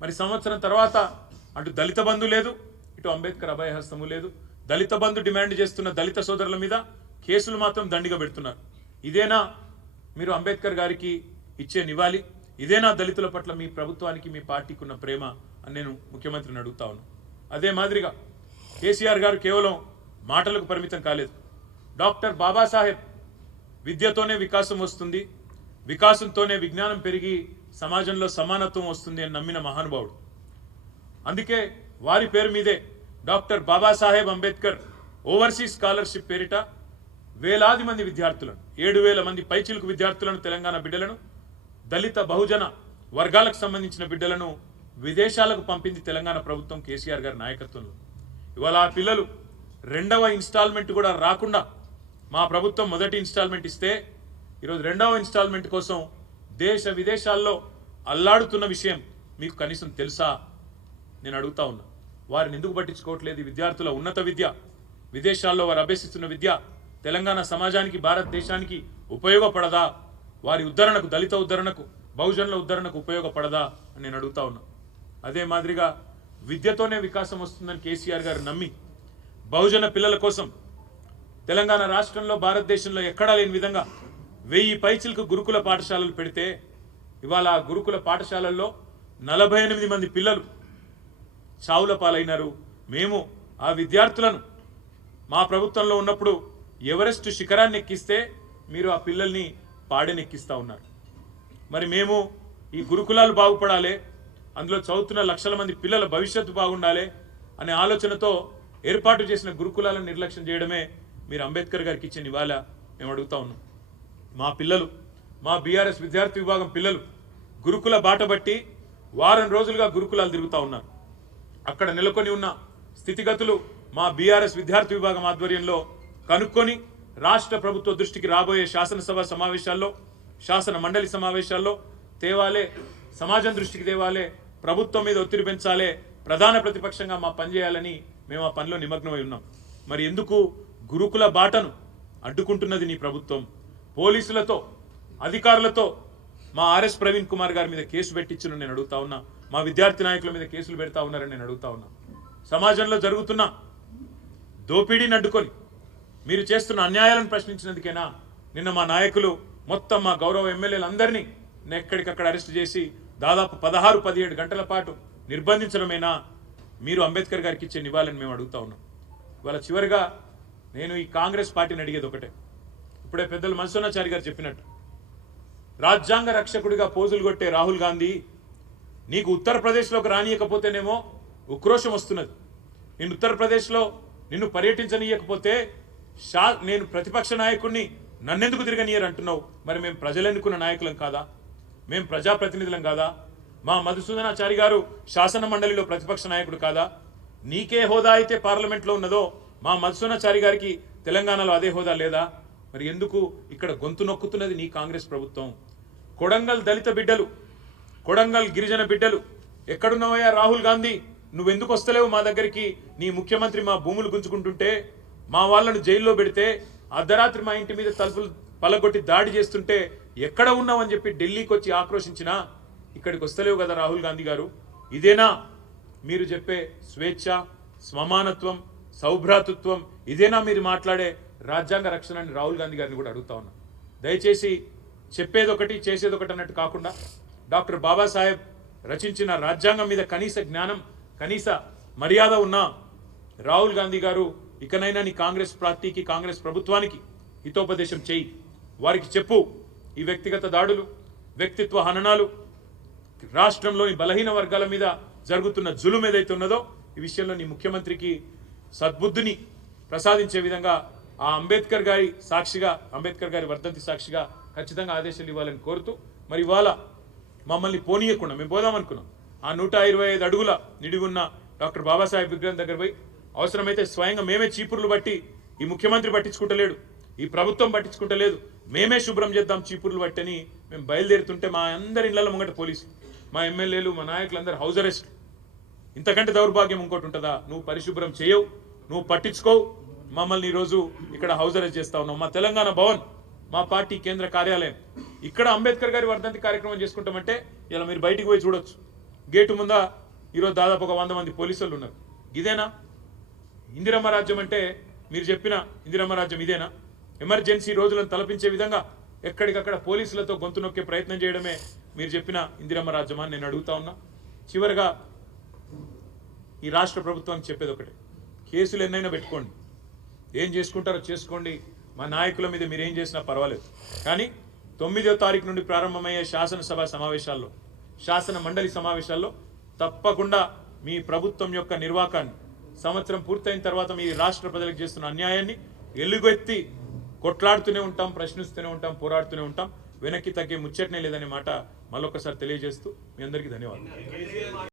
మరి సంవత్సరం తర్వాత అటు దళిత బంధు లేదు, ఇటు అంబేద్కర్ అభయహస్తము లేదు. దళిత బంధు డిమాండ్ చేస్తున్న దళిత సోదరుల మీద కేసులు మాత్రం దండిగా పెడుతున్నారు. ఇదేనా మీరు అంబేద్కర్ గారికి ఇచ్చే నివాళి? ఇదేనా దళితుల పట్ల మీ ప్రభుత్వానికి మీ పార్టీకి ఉన్న ప్రేమ అని నేను ముఖ్యమంత్రిని అడుగుతా ఉన్నాను. అదే మాదిరిగా కేసీఆర్ గారు కేవలం మాటలకు పరిమితం కాలేదు. డాక్టర్ బాబాసాహెబ్ విద్యతోనే వికాసం వస్తుంది, వికాసంతోనే విజ్ఞానం పెరిగి సమాజంలో సమానత్వం వస్తుంది అని నమ్మిన మహానుభావుడు. అందుకే వారి పేరు మీదే doctor Babasaheb Ambedkar overseas scholarship పేరిట వేలాది మంది విద్యార్థులను 7,000 మంది పైచిలుకు విద్యార్థులను, తెలంగాణ బిడ్డలను, దళిత బహుజన వర్గాలకు సంబంధించిన బిడ్డలను విదేశాలకు పంపింది తెలంగాణ ప్రభుత్వం కేసీఆర్ గారి నాయకత్వంలో. ఇవాళ ఆ పిల్లలు రెండవ ఇన్స్టాల్మెంట్ కూడా రాకుండా మా ప్రభుత్వం మొదటి ఇన్స్టాల్మెంట్ ఇస్తే ఈరోజు రెండవ ఇన్స్టాల్మెంట్ కోసం దేశ విదేశాల్లో అల్లాడుతున్న విషయం మీకు కనీసం తెలుసా? నేను అడుగుతా ఉన్నా. వారిని ఎందుకు పట్టించుకోవట్లేదు? విద్యార్థుల ఉన్నత విద్య, విదేశాల్లో వారు అభ్యసిస్తున్న విద్య తెలంగాణ సమాజానికి, భారతదేశానికి ఉపయోగపడదా? వారి ఉద్ధరణకు, దళిత ఉద్ధరణకు, బహుజనుల ఉద్ధరణకు ఉపయోగపడదా అని నేను అడుగుతా ఉన్నా. అదే మాదిరిగా విద్యతోనే వికాసం వస్తుందని కేసీఆర్ గారు నమ్మి బహుజన పిల్లల కోసం తెలంగాణ రాష్ట్రంలో, భారతదేశంలో ఎక్కడా లేని విధంగా 1000 పైచిలకు గురుకుల పాఠశాలలు పెడితే ఇవాళ ఆ గురుకుల పాఠశాలల్లో 48 మంది పిల్లలు చావుల పాలైనారు. మేము ఆ విద్యార్థులను మా ప్రభుత్వంలో ఉన్నప్పుడు ఎవరెస్ట్ శిఖరాన్ని ఎక్కిస్తే మీరు ఆ పిల్లల్ని పాడెనెక్కిస్తూ ఉన్నారు. మరి మేము ఈ గురుకులాలు బాగుపడాలి, అందులో చదువుతున్న లక్షల మంది పిల్లల భవిష్యత్తు బాగుండాలి అనే ఆలోచనతో ఏర్పాటు చేసిన గురుకులాలను నిర్లక్ష్యం చేయడమే మీరు అంబేద్కర్ గారికి ఇచ్చే నివాళ మేము అడుగుతా ఉన్నాం. మా పిల్లలు, మా బీఆర్ఎస్ విద్యార్థి విభాగం పిల్లలు గురుకుల బాట బట్టి వారం రోజులుగా గురుకులాలు తిరుగుతూ ఉన్నారు. అక్కడ నెలకొని ఉన్న స్థితిగతులు మా బీఆర్ఎస్ విద్యార్థి విభాగం ఆధ్వర్యంలో కనుక్కొని రాష్ట్ర ప్రభుత్వ దృష్టికి రాబోయే శాసనసభ సమావేశాల్లో, శాసన మండలి సమావేశాల్లో తేవాలే, సమాజం దృష్టికి తేవాలే, ప్రభుత్వం మీద ఒత్తిడి పెంచాలే, ప్రధాన ప్రతిపక్షంగా మా పనిచేయాలని మేము ఆ పనిలో నిమగ్నమై ఉన్నాం. మరి ఎందుకు గురుకుల బాటను అడ్డుకుంటున్నది నీ ప్రభుత్వం? పోలీసులతో, అధికారులతో మా ఆర్ఎస్ ప్రవీణ్ కుమార్ గారి మీద కేసు పెట్టించును నేను అడుగుతా ఉన్నా. మా విద్యార్థి నాయకుల మీద కేసులు పెడతా ఉన్నారని నేను అడుగుతా ఉన్నా. సమాజంలో జరుగుతున్న దోపిడీని అడ్డుకొని మీరు చేస్తున్న అన్యాయాలను ప్రశ్నించినందుకేనా నిన్న మా నాయకులు మొత్తం మా గౌరవ ఎమ్మెల్యేలందరినీ ఎక్కడికక్కడ అరెస్ట్ చేసి దాదాపు 16-17 గంటల పాటు నిర్బంధించడమేనా మీరు అంబేద్కర్ గారికి ఇచ్చే నివాళని మేము అడుగుతా ఉన్నాం. ఇవాళ చివరిగా నేను ఈ కాంగ్రెస్ పార్టీని అడిగేది ఒకటే. ఇప్పుడే పెద్దలు మనసోనాచారి గారు చెప్పినట్టు రాజ్యాంగ రక్షకుడిగా పోజులు కొట్టే రాహుల్ గాంధీ నీకు ఉత్తరప్రదేశ్లోకి రానియకపోతేనేమో ఉక్రోషం వస్తున్నది. నేను ఉత్తరప్రదేశ్లో నిన్ను పర్యటించనీయకపోతే నేను ప్రతిపక్ష నాయకుడిని నన్నెందుకు తిరగనీయరు అంటున్నావు? మరి మేము ప్రజలు ఎన్నుకున్న నాయకులం కాదా? మేము ప్రజాప్రతినిధులం కాదా? మా మధుసూదనాచారి గారు శాసన మండలిలో ప్రతిపక్ష నాయకుడు కాదా? నీకే హోదా అయితే పార్లమెంట్లో ఉన్నదో మా మధుసూదనాచారి గారికి తెలంగాణలో అదే హోదా లేదా? మరి ఎందుకు ఇక్కడ గొంతు నొక్కుతున్నది నీ కాంగ్రెస్ ప్రభుత్వం? కొడంగల్ దళిత బిడ్డలు, కొడంగల్ గిరిజన బిడ్డలు ఎక్కడున్నావయ్యా రాహుల్ గాంధీ? నువ్వెందుకు వస్తలేవు మా దగ్గరికి? నీ ముఖ్యమంత్రి మా భూములు గుంజుకుంటుంటే, మా వాళ్ళను జైల్లో పెడితే, అర్ధరాత్రి మా ఇంటి మీద తలుపులు పలగొట్టి దాడి చేస్తుంటే ఎక్కడ ఉన్నావని చెప్పి ఢిల్లీకి వచ్చి ఆక్రోశించినా ఇక్కడికి వస్తలేవు కదా రాహుల్ గాంధీ గారు? ఇదేనా మీరు చెప్పే స్వేచ్ఛ, సమానత్వం, సౌభ్రాతృత్వం? ఇదేనా మీరు మాట్లాడే రాజ్యాంగ రక్షణ అని రాహుల్ గాంధీ గారిని కూడా అడుగుతా ఉన్నా. దయచేసి చెప్పేదొకటి చేసేదొకటి అన్నట్టు కాకుండా డాక్టర్ బాబాసాహెబ్ రచించిన రాజ్యాంగం మీద కనీస జ్ఞానం, కనీస మర్యాద ఉన్న రాహుల్ గాంధీ గారు ఇకనైనా నీ కాంగ్రెస్ పార్టీకి, కాంగ్రెస్ ప్రభుత్వానికి హితోపదేశం చేయి. వారికి చెప్పు, ఈ వ్యక్తిగత దాడులు, వ్యక్తిత్వ హననాలు, రాష్ట్రంలోని బలహీన వర్గాల మీద జరుగుతున్న జులుం ఏదైతే ఉన్నదో ఈ విషయంలో నీ ముఖ్యమంత్రికి సద్బుద్ధిని ప్రసాదించే విధంగా ఆ అంబేద్కర్ గారి సాక్షిగా, అంబేద్కర్ గారి వర్ధంతి సాక్షిగా ఖచ్చితంగా ఆదేశాలు ఇవ్వాలని కోరుతూ, మరి ఇవాళ మమ్మల్ని పోనీయకుండా మేము పోదామనుకున్నాం. ఆ 125 అడుగుల నిడిగున్న డాక్టర్ బాబాసాహెబ్ విగ్రహం దగ్గర పోయి అవసరమైతే స్వయంగా మేమే చీపుర్లు బట్టి, ఈ ముఖ్యమంత్రి పట్టించుకుంటలేడు, ఈ ప్రభుత్వం పట్టించుకుంటలేదు, మేమే శుభ్రం చేద్దాం చీపుర్లు బట్టి అని మేము బయలుదేరుతుంటే మా అందరి ఇళ్ల ముంగట పోలీసులు, మా ఎమ్మెల్యేలు, మా నాయకులందరూ హౌస్ అరెస్ట్. ఇంతకంటే దౌర్భాగ్యం ఇంకోటి ఉంటుందా? నువ్వు పరిశుభ్రం చేయవు, నువ్వు పట్టించుకోవు, మమ్మల్ని ఈరోజు ఇక్కడ హౌస్ అరెస్ట్ చేస్తా ఉన్నావు. మా తెలంగాణ భవన్, మా పార్టీ కేంద్ర కార్యాలయం, ఇక్కడ అంబేద్కర్ గారి వర్ధంతి కార్యక్రమం చేసుకుంటామంటే ఇలా మీరు బయటికి పోయి చూడొచ్చు. గేటు ముంద ఈరోజు దాదాపు ఒక 100 మంది పోలీసులు ఉన్నారు. ఇదేనా ఇందిరమ్మ రాజ్యం అంటే? మీరు చెప్పిన ఇందిరమ్మ రాజ్యం ఇదేనా? ఎమర్జెన్సీ రోజులను తలపించే విధంగా ఎక్కడికక్కడ పోలీసులతో గొంతు నొక్కే ప్రయత్నం చేయడమే మీరు చెప్పిన ఇందిరమ్మ రాజ్యమా అని నేను అడుగుతా ఉన్నా. చివరిగా ఈ రాష్ట్ర ప్రభుత్వానికి చెప్పేది ఒకటే, కేసులు ఎన్నైనా పెట్టుకోండి, ఏం చేసుకుంటారో చేసుకోండి, మా నాయకుల మీద మీరు ఏం చేసినా పర్వాలేదు. కానీ 9వ తారీఖు నుండి ప్రారంభమయ్యే శాసనసభ సమావేశాల్లో, శాసన మండలి సమావేశాల్లో తప్పకుండా మీ ప్రభుత్వం యొక్క నిర్వాకాన్ని, సంవత్సరం పూర్తయిన తర్వాత మీ రాష్ట్ర ప్రజలకు చేస్తున్న అన్యాయాన్ని ఎలుగెత్తి కొట్లాడుతూనే ఉంటాం, ప్రశ్నిస్తూనే ఉంటాం, పోరాడుతూనే ఉంటాం. వెనక్కి తగ్గే ముచ్చటనే లేదనే మాట మళ్ళొకసారి తెలియజేస్తూ మీ అందరికీ ధన్యవాదాలు.